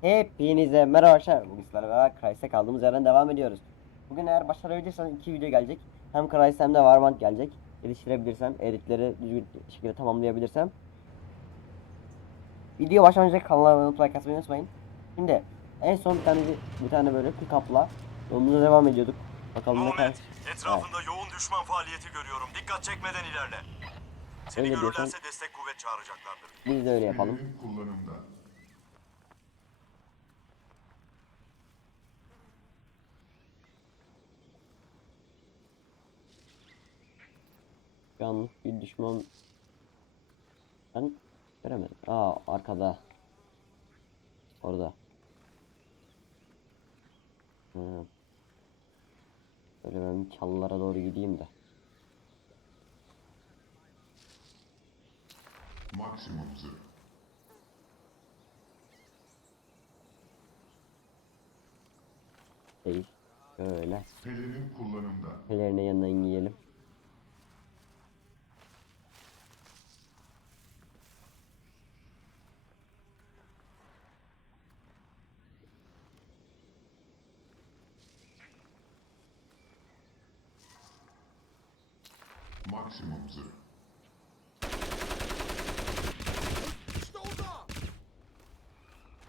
Hepinize merhaba arkadaşlar. Bugün sizlerle beraber Crysek'e kaldığımız yerden devam ediyoruz. Bugün eğer başarabilirsem iki video gelecek. Hem Cryse hem de Warmant gelecek. Yetiştirebilirsem, editleri düzgün şekilde tamamlayabilirsem. Video başlamadan önce kanala abone olup like atmayı unutmayın. Şimdi en son bir tane bir tane böyle pick-up'la yolumuza devam ediyorduk. Bakalım ne kadar. Etrafında yoğun düşman faaliyeti görüyorum. Dikkat çekmeden ilerle. Seni Öyle görürlerse diyorsan- destek kuvvet çağıracaklardır. Biz de öyle yapalım. Kullanımda. Yalnız bir düşman ben göremedim. Aa arkada. Orada. Böyle ben çalılara doğru gideyim de. Maksimum zırh. Değil. Böyle. Pelerin kullanımda. Pelerine yanından yiyelim. Maksimum zırh.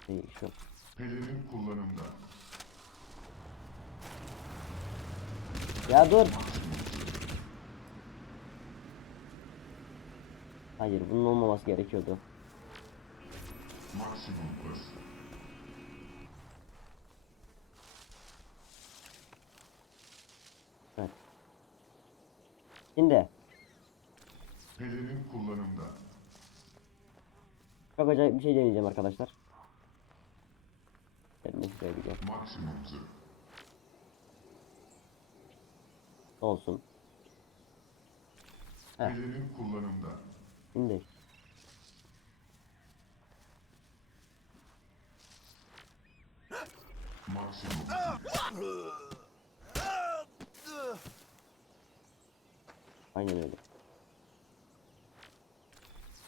Değil şu. Pelerin kullanımda. Ya dur. Hayır bunun olmaması gerekiyordu. Evet. Şimdi Pelerin kullanımda. çok acayip bir şey deneyeceğim arkadaşlar. Ben de şuraya. Maksimum zırh. Olsun. Heh. Kullanımda. Şimdi Maksimum aynen öyle.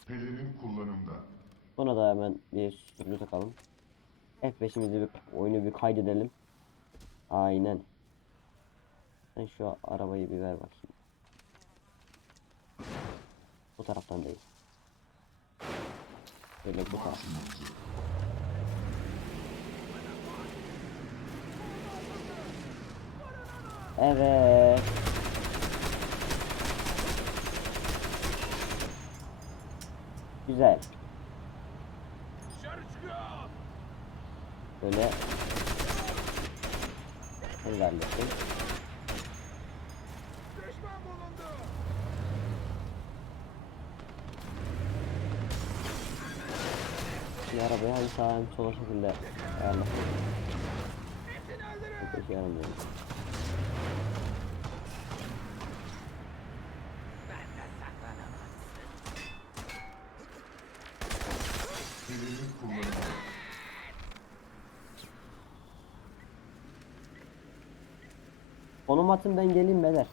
Pelerin kullanımda. Sonra da hemen bir sürücü takalım. F5'imizi bir oyunu bir kaydedelim. Aynen. Sen şu arabayı bir ver bakayım. Bu taraftan değil. Böyle bu taraf. Evet. Güzel. Böyle ilerlesin. Bir arabayı hem sağa sola şekilde ayarlasın. Çok işe yaramıyor. Konum atın ben geleyim beyler.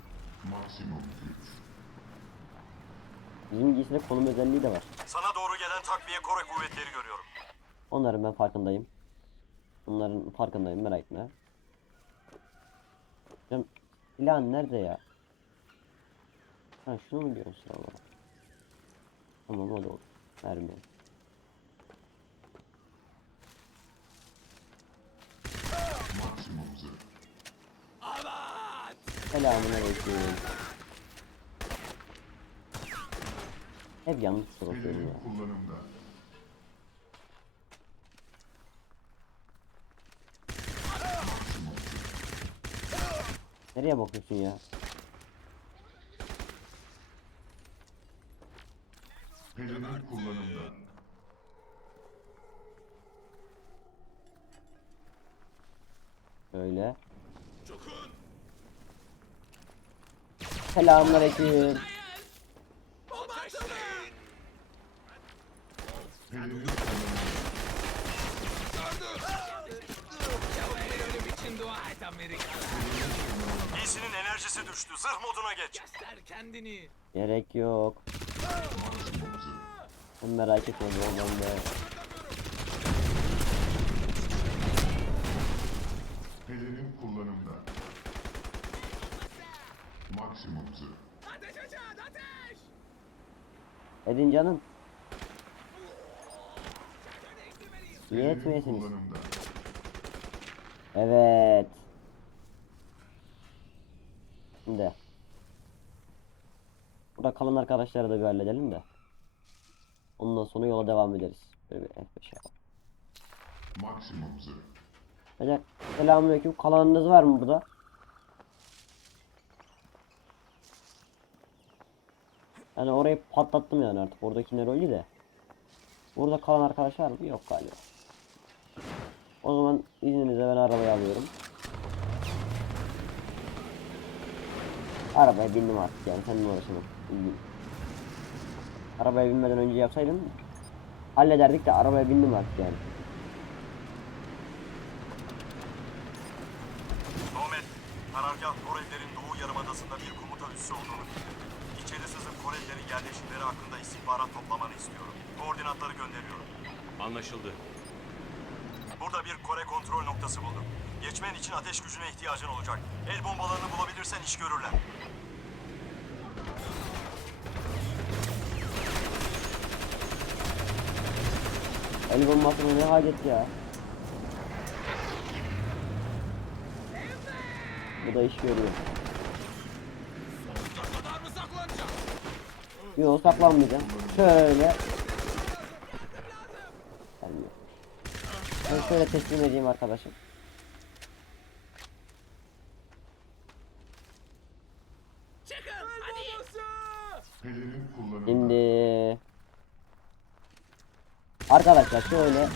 Bizim giyside konum özelliği de var. Sana doğru gelen takviye kore kuvvetleri görüyorum. Onların ben farkındayım. Onların farkındayım merak etme. Hocam silahın nerede ya? Ha şunu mu diyorsun silah olarak? Tamam o da olur. Zırh. Selamun aleyküm. Hep yanlış soru ya. kullanımda. Maksimum zırh. Nereye bakıyorsun ya? Pelerin kullanımda. Böyle. Selamun kendini. Gerek yok. Bunu merak etme bu adam be. Pelerin kullanımda. Maksimum. Ateş açın ateş! Edin canım. Niye Pelerin. Evet. Şimdi. Burada kalan arkadaşları da bir halledelim de. Ondan sonra yola devam ederiz. Böyle bir F5 yapalım. Maksimum selamünaleyküm. Kalanınız var mı burada? Yani orayı patlattım yani artık. Oradakiler öldü de. Burada kalan arkadaş var mı? Yok galiba. O zaman izninizle ben arabayı alıyorum. Arabaya bindim artık yani seninle uğraşamam. Arabaya binmeden önce yapsaydım hallederdik de arabaya bindim artık yani. Nomet, karargah Korelilerin Doğu Yarımadası'nda bir komuta üssü olduğunu bildi. İçeri sızıp Korelilerin yerleşimleri hakkında istihbarat toplamanı istiyorum. Koordinatları gönderiyorum. Anlaşıldı. Burada bir Kore kontrol noktası buldum. Geçmen için ateş gücüne ihtiyacın olacak. El bombalarını bulabilirsen iş görürler. El bombasına ne hacet ya? Bu da iş görüyor. Yok saklanmayacağım. Şöyle. Ben şöyle teslim edeyim arkadaşım. Şimdi Arkadaşlar şöyle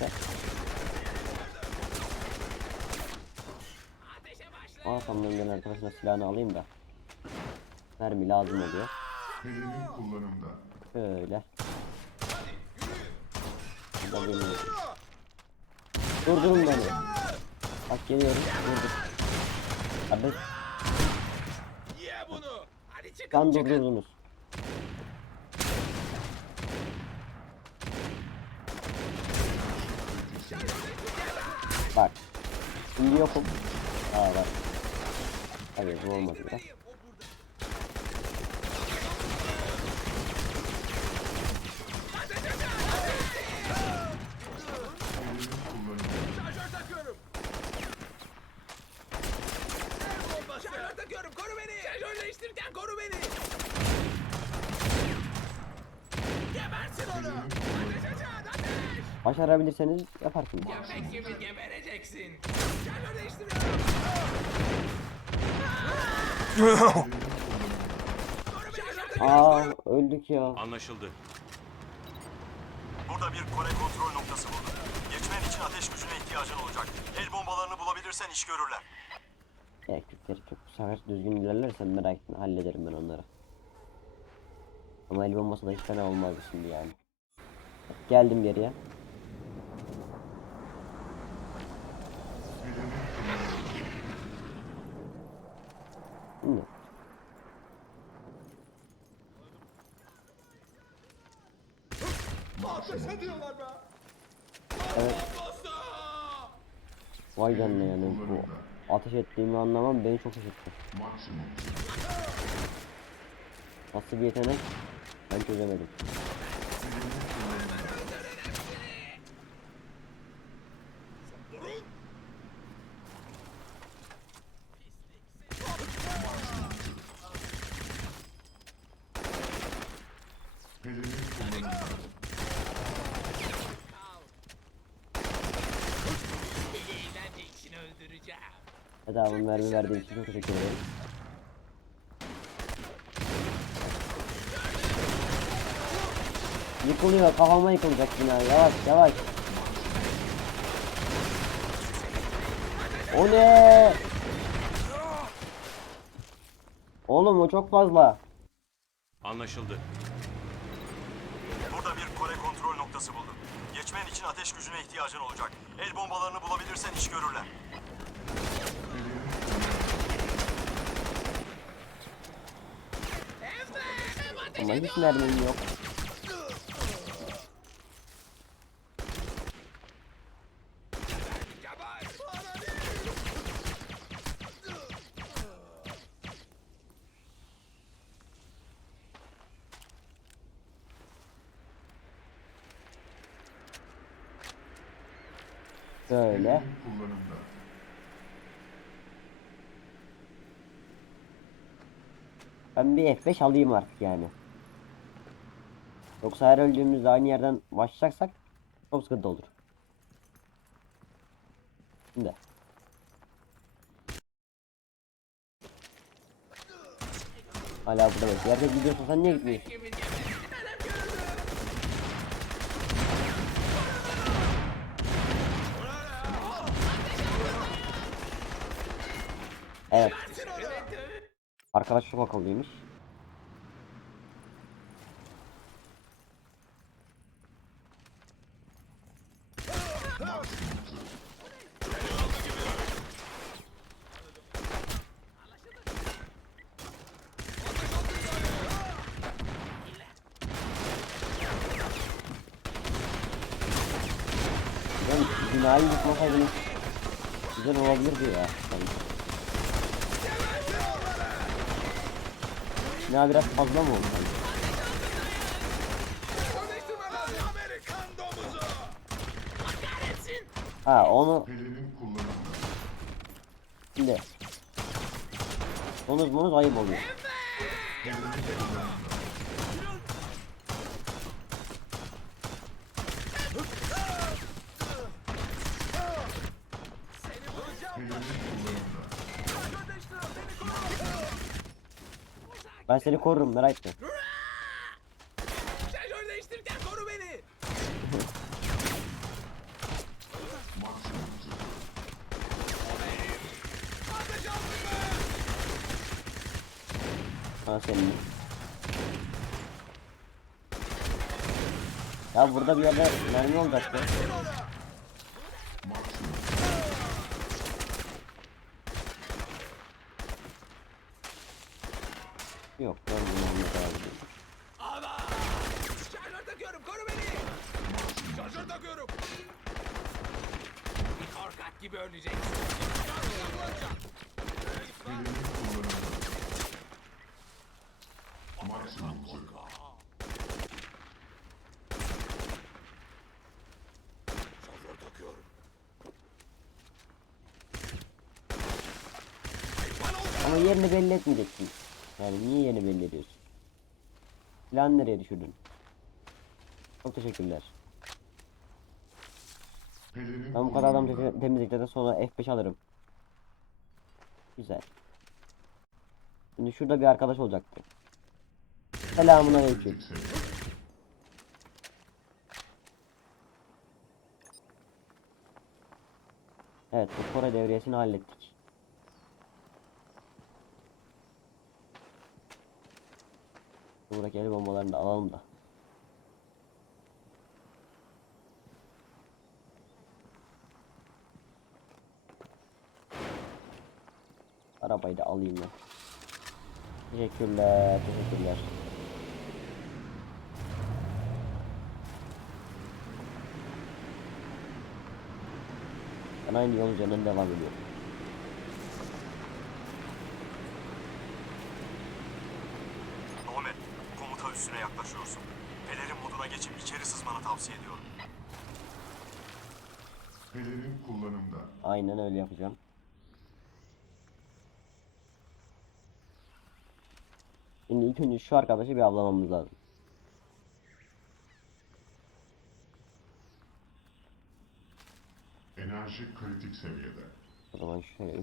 Gelmişler. Arkamdan gelen arkadaşına silahını alayım da. Mermi lazım oluyor. Pelerin kullanımda. Şöyle. Burada beni Durdurun beni. Bak geliyorum. Durdur. Hadi. Kan durdurdunuz. Bak. Şimdi yokum. Aa bak. Hayır bu olmadı ateş. Başarabilirseniz yaparsınız. Köpek gibi Şarjör değiştiriyorum. Aa öldük ya. Anlaşıldı. Burada bir Kore kontrol noktası buldum. Geçmen için ateş gücüne ihtiyacın olacak. El bombalarını bulabilirsen iş görürler. Elektrikleri çok bu sefer düzgün ilerlersen merak etme hallederim ben onları. Ama el bombası da hiç fena olmaz şimdi yani. Geldim geriye. Şimdi. Ateş ediyorlar be. Evet. Vay canına yani bu ateş ettiğimi anlamam beni çok şaşırttı. Nasıl bir yetenek? Ben çözemedim. Pelerin kullanımda. Pelerin kullanımda. Beni eğlence için öldüreceğim. Bedava mermi verdiğin için çok teşekkür ederim. Yıkılıyor kafama yıkılacak bina yavaş yavaş. O ne? Oğlum o çok fazla. Anlaşıldı. Burada kontrol noktası buldum. Geçmen için ateş gücüne ihtiyacın olacak. El bombalarını bulabilirsen iş görürler. Ama hiç mermim yok. Böyle. Ben bir F5 alayım artık yani. Yoksa her öldüğümüzde aynı yerden başlayacaksak çok sıkıntı olur. Şimdi. Hala burada bak. Yerde gidiyorsun sen niye gitmiyorsun? Evet. Arkadaş çok. Ben binayı yıkmasaydınız güzel olabilirdi ya. sanki. Bina biraz fazla mı oldu? Ha onu şimdi Donuz monuz ayıp oluyor. Ben seni korurum merak etme. Şarjör değiştirirken koru beni. Ateş altında. Ha senin. Ya burada bir yerde mermi. Maksimum. Yok ben bunu. Şarjör takıyorum koru beni. Şarjör takıyorum. Korkak gibi öleceksin. Ama yerini belli etmeyeceksin. Yani niye yerini belli ediyorsun? Plan nereye düşürdün? Çok teşekkürler. Ben bu kadar adam te- temizlikten sonra F5 alırım. Güzel. Şimdi şurada bir arkadaş olacaktı. Selamun aleyküm. Evet bu Kore devriyesini hallettik. Buradaki el bombalarını alalım da. Arabayı da alayım ben. Teşekkürler, teşekkürler. Ben aynı yol üzerinden devam ediyorum. Nomet, komuta üssüne yaklaşıyorsun. Pelerin moduna geçip içeri sızmanı tavsiye ediyorum. Pelerin kullanımda. Aynen öyle yapacağım. Şimdi ilk önce şu arkadaşı bir avlamamız lazım. Enerji kritik seviyede. O zaman şöyle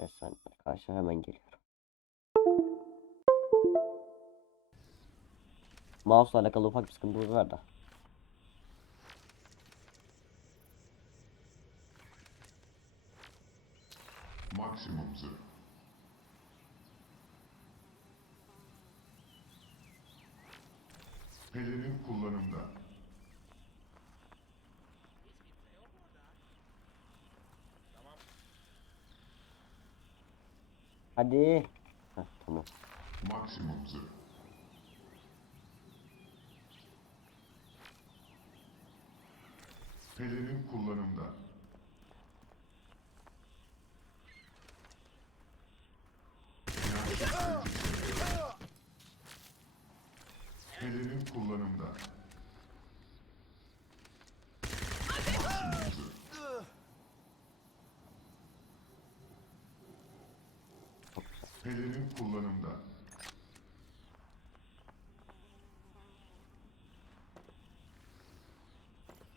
5 saniye arkadaşlar hemen geliyorum. Mouse'la alakalı ufak bir sıkıntımız var da. Maksimum zırh. Pelerin kullanımda. Hadi. Heh, tamam. Maksimum zırh. Pelerin kullanımda.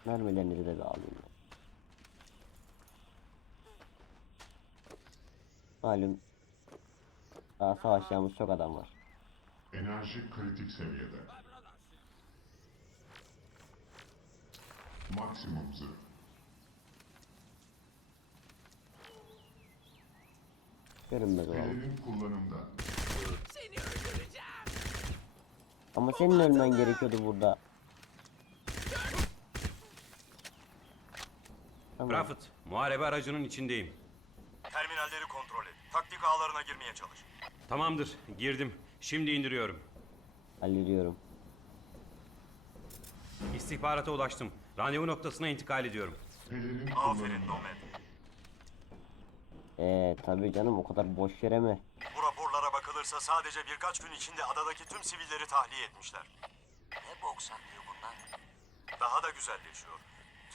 Mermilerinizi de alayım. Malum. Daha savaşacağımız çok adam var. Enerji kritik seviyede. Maksimum zırh. Görünmez olalım. Kullanımda. Ama senin ölmen gerekiyordu burada. Tamam. Rafet, muharebe aracının içindeyim. Terminalleri kontrol et. Taktik ağlarına girmeye çalış. Tamamdır, girdim. Şimdi indiriyorum. Hallediyorum. İstihbarata ulaştım. Randevu noktasına intikal ediyorum. Aferin. Nomad. Eee tabii canım o kadar boş yere mi? Bu raporlara bakılırsa sadece birkaç gün içinde adadaki tüm sivilleri tahliye etmişler. Ne bok saklıyor bunlar? Daha da güzelleşiyor.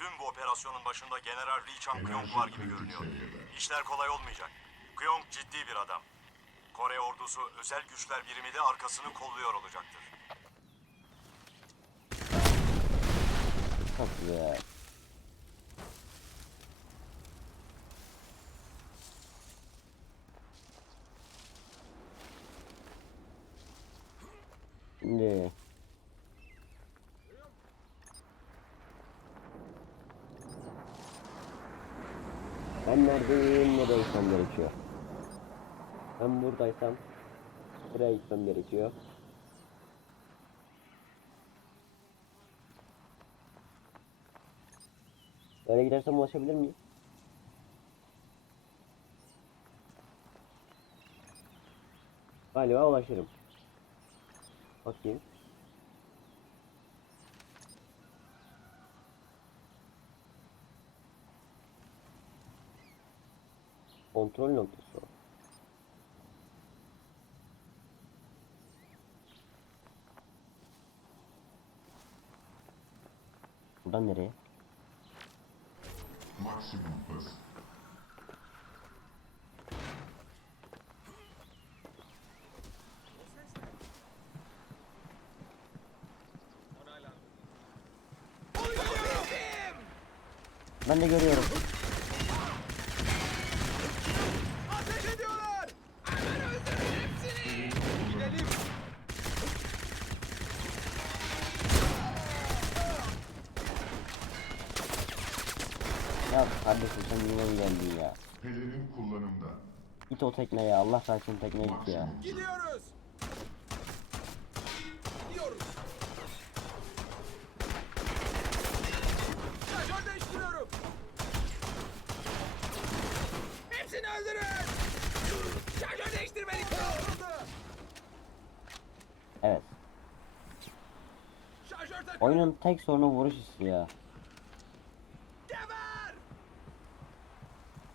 Tüm bu operasyonun başında General Lee Chang Kyong var gibi görünüyor. İşler kolay olmayacak. Kyong ciddi bir adam. Kore ordusu özel güçler birimi de arkasını kolluyor olacaktır. Çok güzel. Şimdi Ben neredeyim? Nereye gitmem gerekiyor? Ben buradaysam buraya gitmem gerekiyor. Böyle gidersem ulaşabilir miyim? Galiba ulaşırım. Bakayım. Kontrol noktası o. Buradan nereye? Maksimum hız. Ben de görüyorum. Ateş ediyorlar. Hemen öldürün hepsini. Gidelim. Ya kardeşim sen yine mi geldin ya? Pelerin kullanımda. Git o tekneye Allah kahretsin tekneye git ya. Gidiyoruz. Gidiyoruz. Şarjör değiştiriyorum. Hepsini öldürün. Şarjör değiştirmelik. Evet. Oyunun tek sorunu vuruş hissi ya.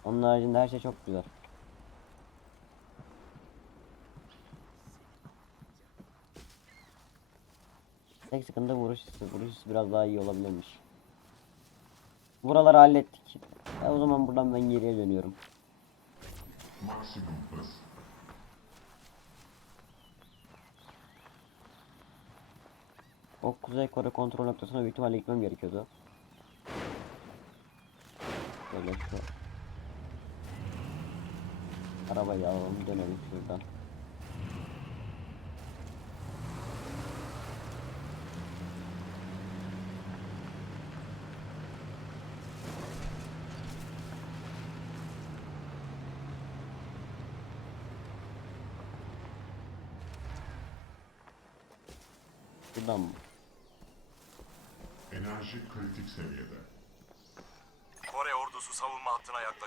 Onun haricinde her şey çok güzel. Tek sıkıntı vuruş hissi. Vuruş hissi biraz daha iyi olabilirmiş. Buraları hallettik. E o zaman buradan ben geriye dönüyorum. Maksimum hız. O Kuzey Kore kontrol noktasına büyük ihtimalle gitmem gerekiyordu. Böyle şu Arabayı alalım dönelim şuradan.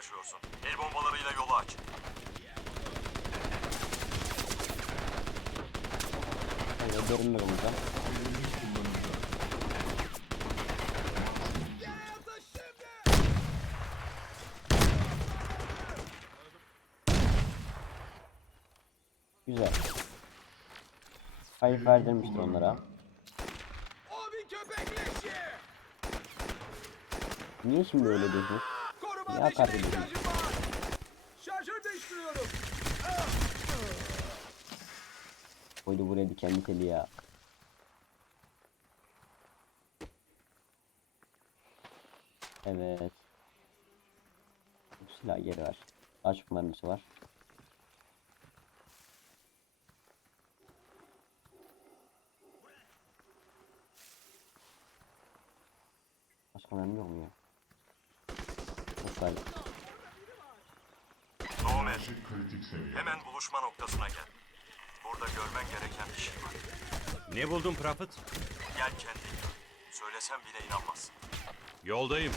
yaklaşıyorsun. El bombalarıyla yolu aç. Öyle görünür burada. Güzel. Hayır verdirmişti onlara. Niye şimdi öyle dedin? Ne yapar. Şarjör değiştiriyorum. Koydu buraya dikenli teli ya. Evet. Silah geri ver. Çok mermisi var. Başka mermi yok mu ya? Kritik seviyede. hemen buluşma noktasına gel. Burada görmen gereken bir şey var. Ne buldun Prophet? Gel kendin gör. Söylesem bile inanmazsın. Yoldayım.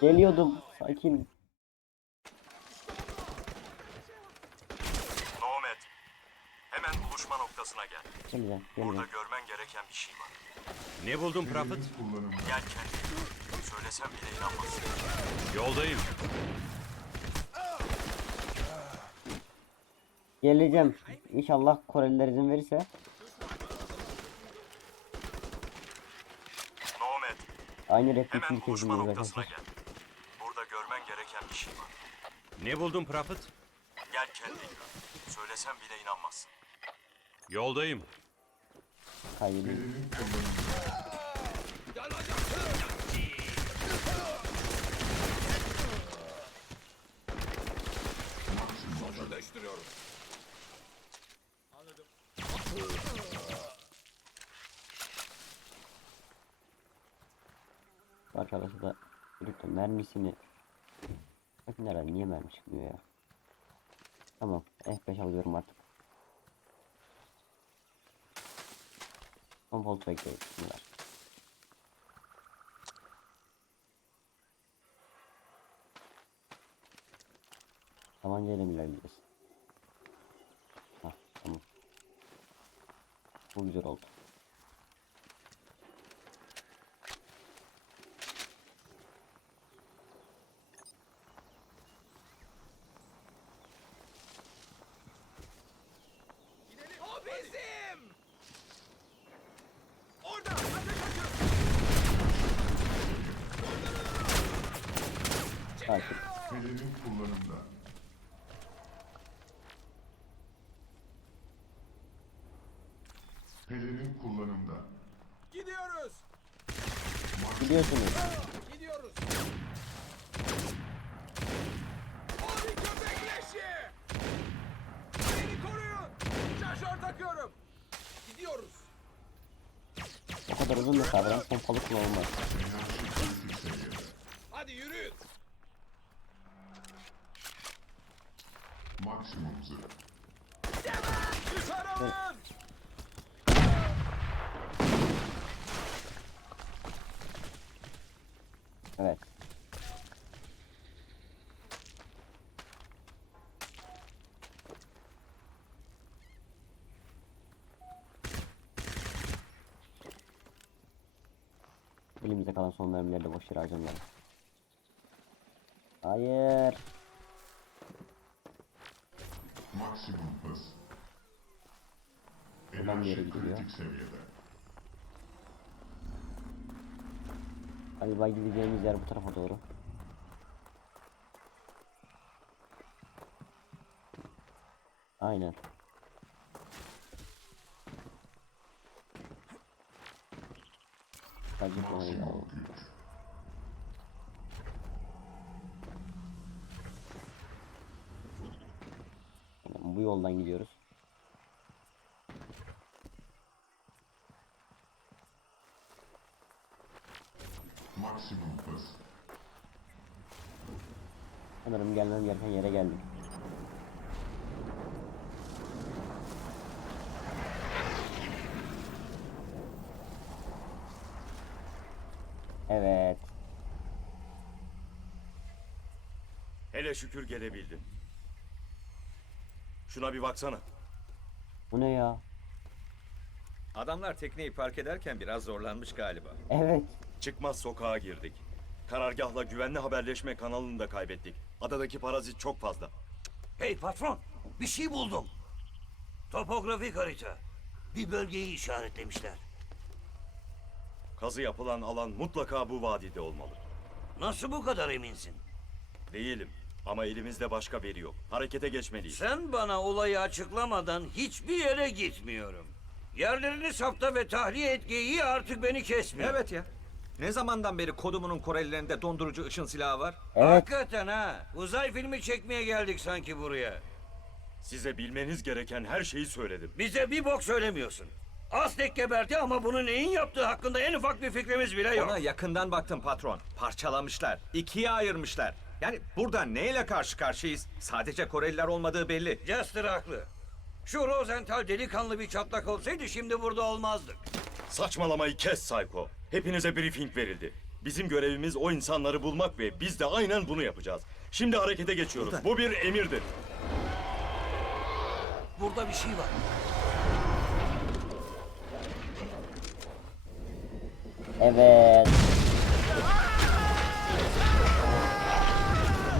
Geliyordum. Sakin. Nomet, hemen buluşma noktasına gel. Geleceğim. Burada Geleceğim. görmen gereken bir şey var. Ne buldun kullanımda. Gel kendin gör. Söylesem bile inanmazsın. Yoldayım. Geleceğim. İnşallah Koreliler izin verirse. Nomet, Aynı kez buluşma dinliyoruz noktasına arkadaşlar. gel. Burada görmen gereken bir şey var. Ne buldun Prophet? Gel kendin gör. Söylesem bile inanmazsın. Yoldayım. Değiştiriyorum. Anladım. Arkadaşlar da da mermisini Bakın herhalde niye mermi çıkmıyor ya Tamam F5 alıyorum artık Pompalı tüfek değil bunlar Tabancayla mı ilerleyeceğiz? Hah tamam. Bu güzel oldu Gidelim. O bizim. Orada. Ateş açın. Sakin Pelerin kullanımda. Pelerin kullanımda. Gidiyoruz. Biliyorsunuz Gidiyoruz. O bir köpek leşi. Beni koruyun. Şarjör takıyorum. Gidiyoruz. o kadar uzun mesafeden pompalı kullanılmaz Enerji kritik seviyede. Hadi yürüyün. Maksimum hızı. Dışarı alın. Evet Elimizde kalan son mermileri de boş yere harcamayalım. Hayır. Maksimum hız. Buradan bir yere gidiyor. Galiba gideceğimiz yer bu tarafa doğru. Aynen. Sadece orayı Maksimum alalım. güç. Aynen, Bu yoldan gidiyoruz. Maksimum hız. Sanırım gelmem gereken yere geldik. Evet. Hele şükür gelebildin. Şuna bir baksana. Bu ne ya? Adamlar tekneyi park ederken biraz zorlanmış galiba. Evet. Çıkmaz sokağa girdik. Karargahla güvenli haberleşme kanalını da kaybettik. Adadaki parazit çok fazla. Hey patron, bir şey buldum. Topografik harita. Bir bölgeyi işaretlemişler. Kazı yapılan alan mutlaka bu vadide olmalı. Nasıl bu kadar eminsin? Değilim. Ama elimizde başka veri yok. Harekete geçmeliyiz. Sen bana olayı açıklamadan hiçbir yere gitmiyorum. Yerlerini sapta ve tahliye et geyiği artık beni kesmiyor. Evet ya. Ne zamandan beri kodumunun Korelilerinde dondurucu ışın silahı var? Evet. Hakikaten ha. Uzay filmi çekmeye geldik sanki buraya. Size bilmeniz gereken her şeyi söyledim. Bize bir bok söylemiyorsun. Aztek geberdi ama bunu neyin yaptığı hakkında en ufak bir fikrimiz bile yok. Ona yakından baktım patron. Parçalamışlar. ikiye ayırmışlar. Yani burada neyle karşı karşıyayız? Sadece Koreliler olmadığı belli. Jester haklı. Şu Rosenthal delikanlı bir çatlak olsaydı şimdi burada olmazdık. Saçmalamayı kes Sayko. Hepinize briefing verildi. Bizim görevimiz o insanları bulmak ve biz de aynen bunu yapacağız. Şimdi harekete geçiyoruz. Bu bir emirdir. Burada bir şey var. Evet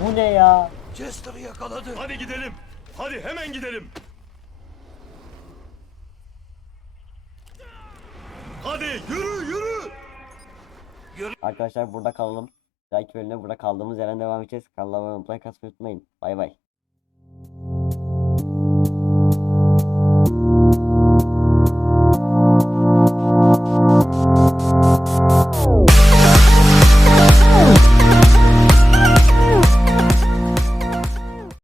bu ne ya? Chester'ı yakaladı. Hadi gidelim. Hadi hemen gidelim. Hadi yürü yürü. yürü. Arkadaşlar burada kalalım. Like bölümde burada kaldığımız yerden devam edeceğiz. Kanalıma like atmayı unutmayın. Bay bay. Oh.